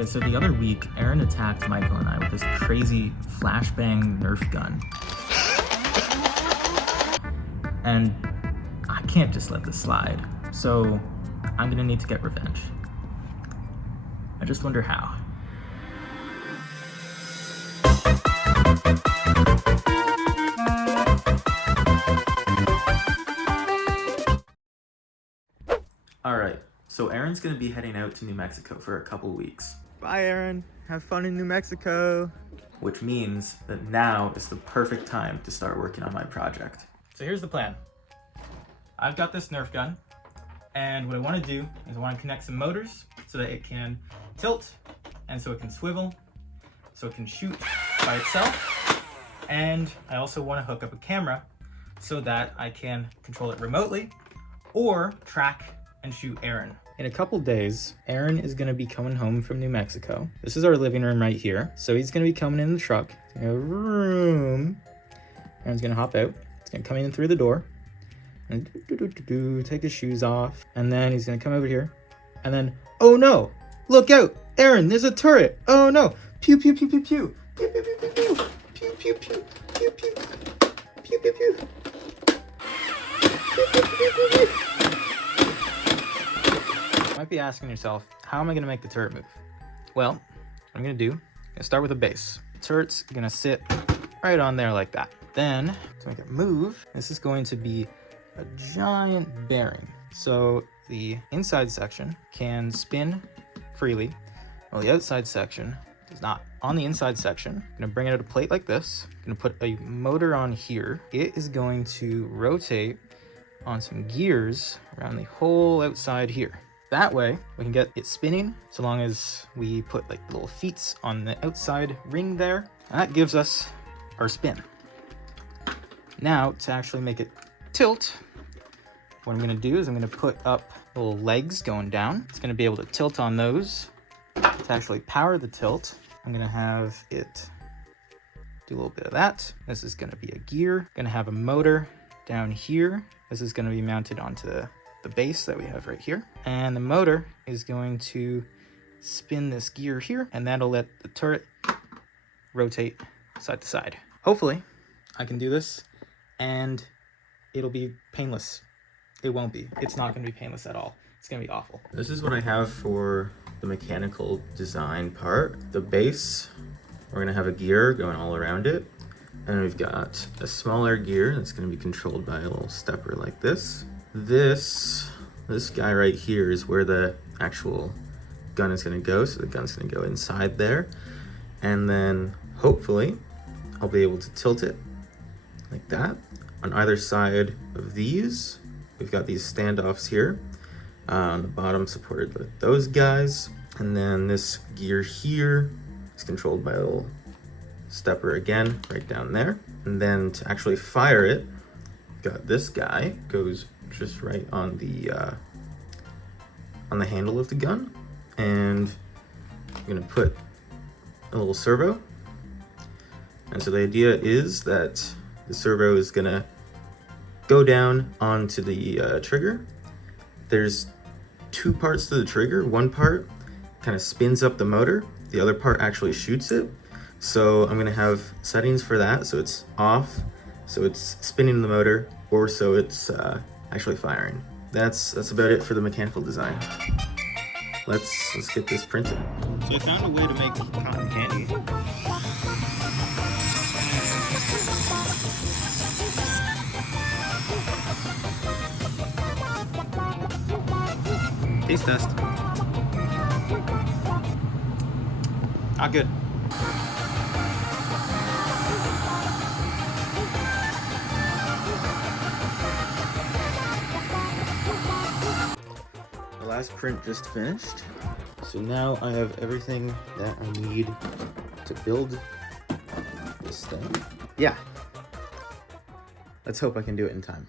Okay, so the other week, Aaron attacked Michael and I with this crazy flashbang Nerf gun. And I can't just let this slide, so I'm gonna need to get revenge. I just wonder how. Alright, so Aaron's gonna be heading out to New Mexico for a couple weeks. Bye, Aaron. Have fun in New Mexico. Which means that now is the perfect time to start working on my project. So here's the plan. I've got this Nerf gun, and what I want to do is I want to connect some motors so that it can tilt, and so it can swivel, so it can shoot by itself, and I also want to hook up a camera so that I can control it remotely or track and shoot Aaron. In a couple days, Aaron is going to be coming home from New Mexico. This is our living room right here. So he's going to be coming in the truck. He's going to have a room. Aaron's going to hop out. He's going to come in through the door. And take his shoes off. And then he's going to come over here. And then, oh no! Look out! Aaron, there's a turret! Oh no! Pew pew pew pew pew! Pew pew pew pew pew! Pew pew pew! Pew pew! Pew pew pew! You might be asking yourself, how am I going to make the turret move? Well, what I'm going to do, I'm going to start with a base. The turret's going to sit right on there like that. Then, to make it move, this is going to be a giant bearing. So the inside section can spin freely, while the outside section does not. On the inside section, I'm going to bring it at a plate like this. I'm going to put a motor on here. It is going to rotate on some gears around the whole outside here. That way, we can get it spinning so long as we put like little feet on the outside ring there. And that gives us our spin. Now, to actually make it tilt, what I'm going to do is I'm going to put up little legs going down. It's going to be able to tilt on those. To actually power the tilt, I'm going to have it do a little bit of that. This is going to be a gear. Going to have a motor down here. This is going to be mounted onto the base that we have right here. And the motor is going to spin this gear here, and that'll let the turret rotate side to side. Hopefully, I can do this, and it'll be painless. It won't be. It's not going to be painless at all. It's going to be awful. This is what I have for the mechanical design part. The base, we're going to have a gear going all around it. And we've got a smaller gear that's going to be controlled by a little stepper like this. This guy right here is where the actual gun is going to go. So the gun's going to go inside there. And then hopefully I'll be able to tilt it like that. On either side of these, we've got these standoffs here. On the bottom supported with those guys. And then this gear here is controlled by a little stepper again, right down there. And then to actually fire it, got this guy, goes just right on the handle of the gun. And I'm gonna put a little servo. And so the idea is that the servo is gonna go down onto the trigger. There's two parts to the trigger. One part kind of spins up the motor. The other part actually shoots it. So I'm gonna have settings for that. So it's off, so it's spinning the motor, or so it's actually firing. That's about it for the mechanical design. Let's get this printed. So I found a way to make cotton candy. Taste test. Not good. The last print just finished. So now I have everything that I need to build this thing. Yeah. Let's hope I can do it in time.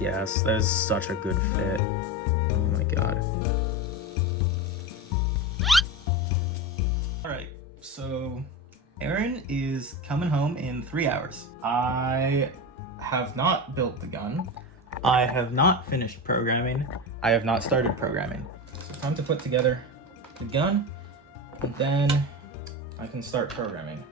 Yes, that is such a good fit. Oh my god. Alright, so Aaron is coming home in 3 hours. I have not built the gun. I have not finished programming. I have not started programming. So time to put together the gun, and then I can start programming.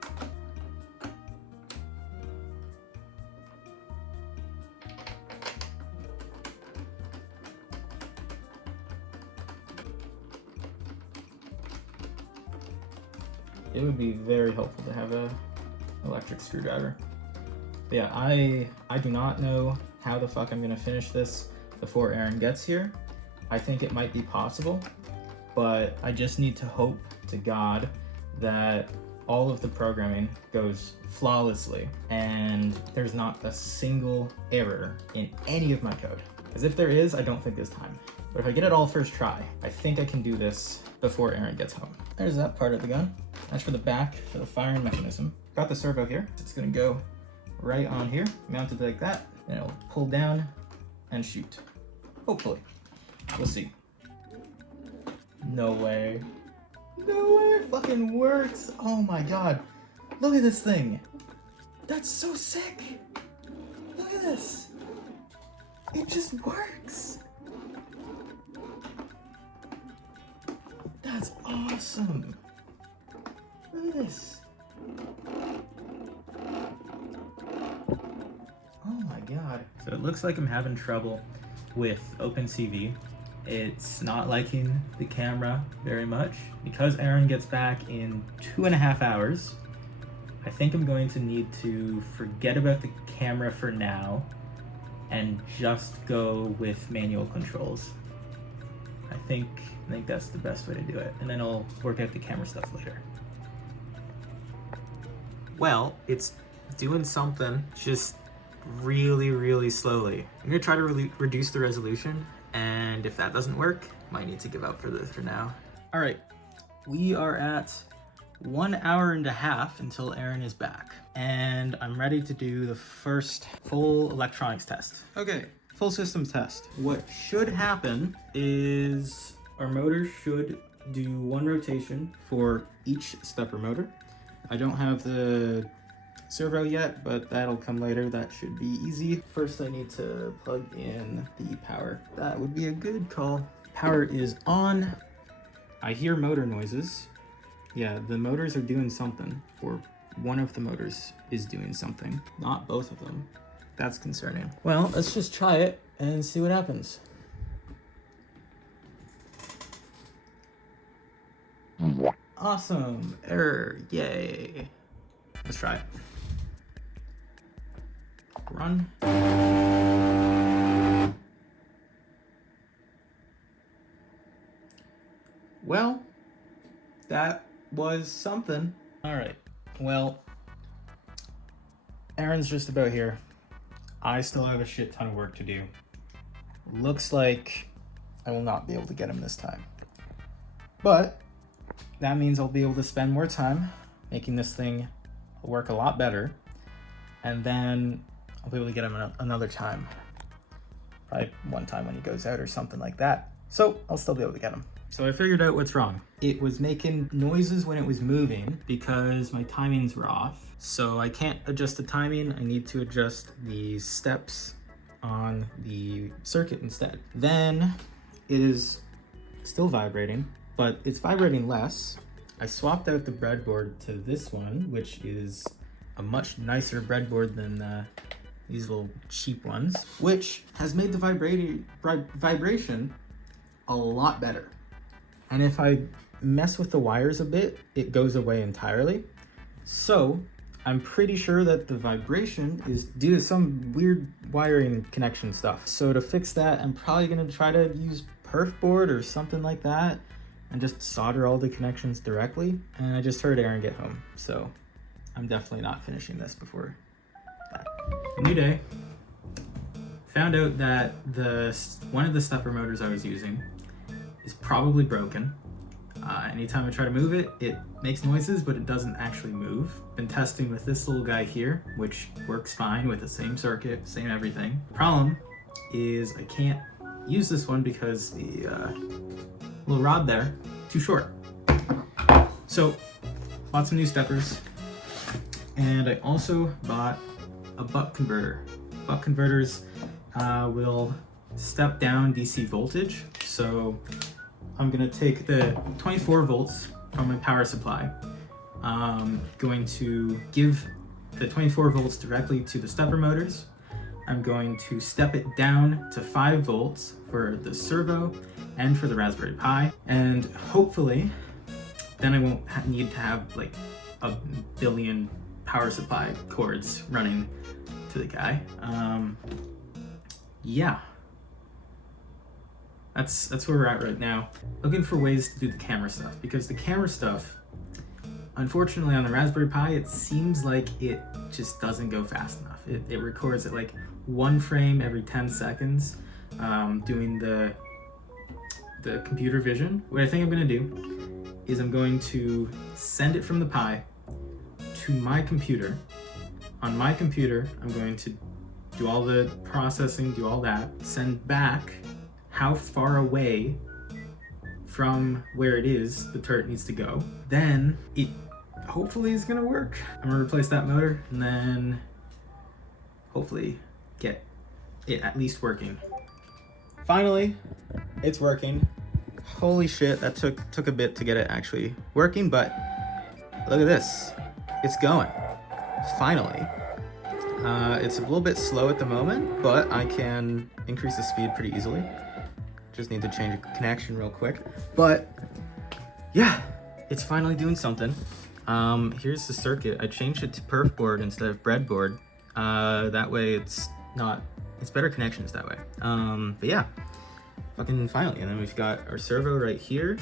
It would be very helpful to have a electric screwdriver. But yeah, I do not know how the fuck I'm gonna finish this before Aaron gets here. I think it might be possible, but I just need to hope to God that all of the programming goes flawlessly and there's not a single error in any of my code. Because if there is, I don't think there's time. But if I get it all first try, I think I can do this before Aaron gets home. There's that part of the gun. That's for the back, for the firing mechanism. Got the servo here. It's gonna go right on here, mounted like that, and it'll pull down and shoot. Hopefully. We'll see. No way. No way it fucking works. Oh my god. Look at this thing. That's so sick. Look at this. It just works. That's awesome. Look at this. Oh my god. So it looks like I'm having trouble with OpenCV. It's not liking the camera very much. Because Aaron gets back in 2.5 hours, I think I'm going to need to forget about the camera for now and just go with manual controls. I think that's the best way to do it. And then I'll work out the camera stuff later. Well, it's doing something just really, really slowly. I'm gonna try to reduce the resolution, and if that doesn't work, might need to give up for this for now. All right, we are at 1.5 hours until Aaron is back, and I'm ready to do the first full electronics test. Okay, full system test. What should happen is our motor should do 1 rotation for each stepper motor. I don't have the servo yet, but that'll come later. That should be easy. First, I need to plug in the power. That would be a good call. Power is on. I hear motor noises. Yeah, the motors are doing something, or one of the motors is doing something, not both of them. That's concerning. Well, let's just try it and see what happens. Awesome, error, yay. Let's try it. Run. Well, that was something. All right, well, Aaron's just about here. I still have a shit ton of work to do. Looks like I will not be able to get him this time. But that means I'll be able to spend more time making this thing work a lot better. And then I'll be able to get him another time. Probably one time when he goes out or something like that. So I'll still be able to get him. So I figured out what's wrong. It was making noises when it was moving because my timings were off. So I can't adjust the timing. I need to adjust the steps on the circuit instead. Then it is still vibrating, but it's vibrating less. I swapped out the breadboard to this one, which is a much nicer breadboard than these little cheap ones, which has made the vibration a lot better. And if I mess with the wires a bit, it goes away entirely. So I'm pretty sure that the vibration is due to some weird wiring connection stuff. So to fix that, I'm probably gonna try to use perf board or something like that and just solder all the connections directly. And I just heard Aaron get home, so I'm definitely not finishing this before that. A new day. Found out that one of the stepper motors I was using is probably broken. Anytime I try to move it, it makes noises, but it doesn't actually move. Been testing with this little guy here, which works fine with the same circuit, same everything. Problem is I can't use this one because the little rod there, too short. So, bought some new steppers, and I also bought a buck converter. Buck converters will step down DC voltage. So I'm gonna take the 24 volts from my power supply. Going to give the 24 volts directly to the stepper motors. I'm going to step it down to 5 volts for the servo and for the Raspberry Pi. And hopefully, then I won't need to have like a billion power supply cords running to the guy. Yeah. That's where we're at right now. Looking for ways to do the camera stuff, because the camera stuff, unfortunately on the Raspberry Pi, it seems like it just doesn't go fast enough. It records at like 1 frame every 10 seconds, doing the computer vision. What I think I'm gonna do is I'm going to send it from the Pi to my computer. On my computer, I'm going to do all the processing, do all that, send back how far away from where it is the turret needs to go. Then it hopefully is gonna work. I'm gonna replace that motor and then hopefully get it at least working. Finally, it's working. Holy shit, that took a bit to get it actually working, but look at this. It's going. Finally. It's a little bit slow at the moment, but I can increase the speed pretty easily. Just need to change a connection real quick. But yeah, it's finally doing something. Here's the circuit. I changed it to perf board instead of breadboard. That way it's better connections that way. But yeah, fucking finally. And then we've got our servo right here.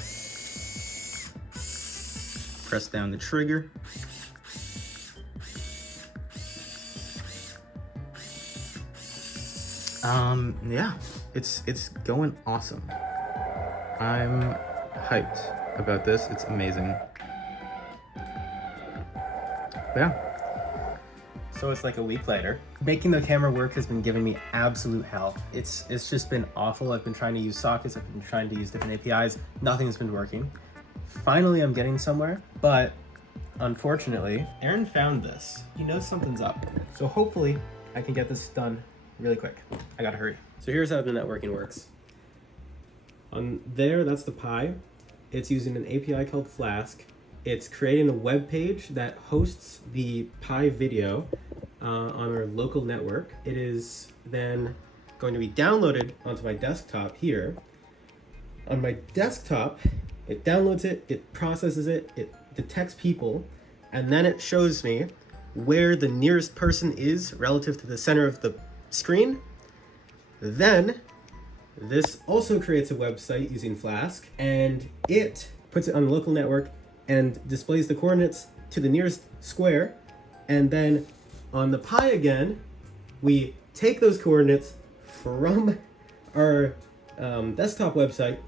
Press down the trigger. Yeah, it's going awesome. I'm hyped about this. It's amazing. Yeah. So it's like a week later. Making the camera work has been giving me absolute hell. It's just been awful. I've been trying to use sockets, I've been trying to use different APIs. Nothing's been working. Finally, I'm getting somewhere, but unfortunately, Aaron found this. He knows something's up. So hopefully I can get this done really quick. I gotta hurry. So here's how the networking works. On there, that's the Pi. It's using an API called Flask. It's creating a web page that hosts the Pi video on our local network. It is then going to be downloaded onto my desktop here. On my desktop, it downloads it, it processes it, it detects people, and then it shows me where the nearest person is relative to the center of the screen. Then this also creates a website using Flask, and it puts it on the local network and displays the coordinates to the nearest square. And then on the Pi again, we take those coordinates from our desktop website,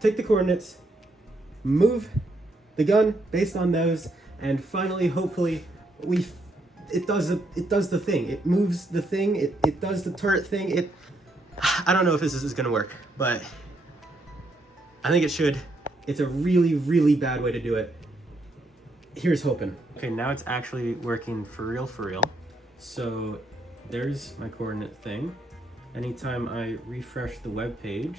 take the coordinates, move the gun based on those, and finally, hopefully, it does the thing. It moves the thing. It does the turret thing. I don't know if this is gonna work, but I think it should. It's a really, really bad way to do it. Here's hoping. Okay, now it's actually working for real. So there's my coordinate thing. Anytime I refresh the web page,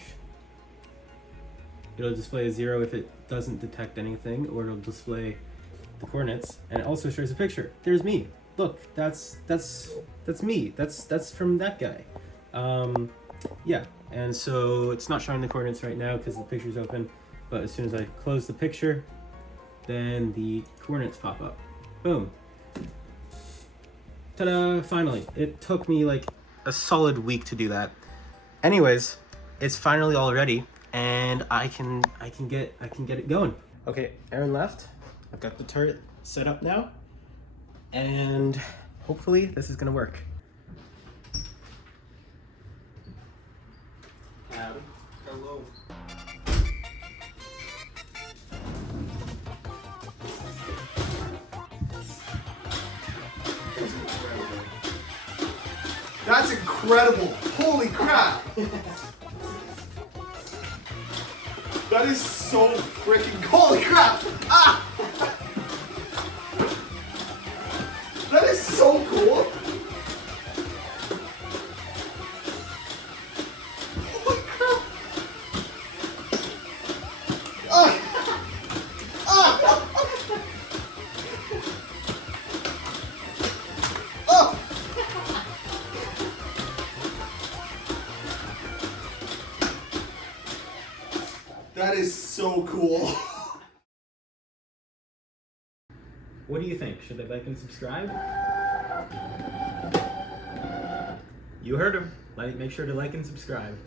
it'll display a 0 if it doesn't detect anything, or it'll display the coordinates, and it also shows a picture. There's me. Look, that's me. That's from that guy. Yeah, and so it's not showing the coordinates right now because the picture's open, but as soon as I close the picture, then the coordinates pop up. Boom. Ta-da, finally. It took me like a solid week to do that. Anyways, it's finally all ready, and I can get it going. Okay, Aaron left. I've got the turret set up now, and hopefully this is gonna work. Hello. That's incredible. Holy crap. That is so freaking, holy crap. Ah! That is so cool. Holy crap. Ah! Ah! Oh! That is so cool. What do you think? Should they like and subscribe? You heard him. Make sure to like and subscribe.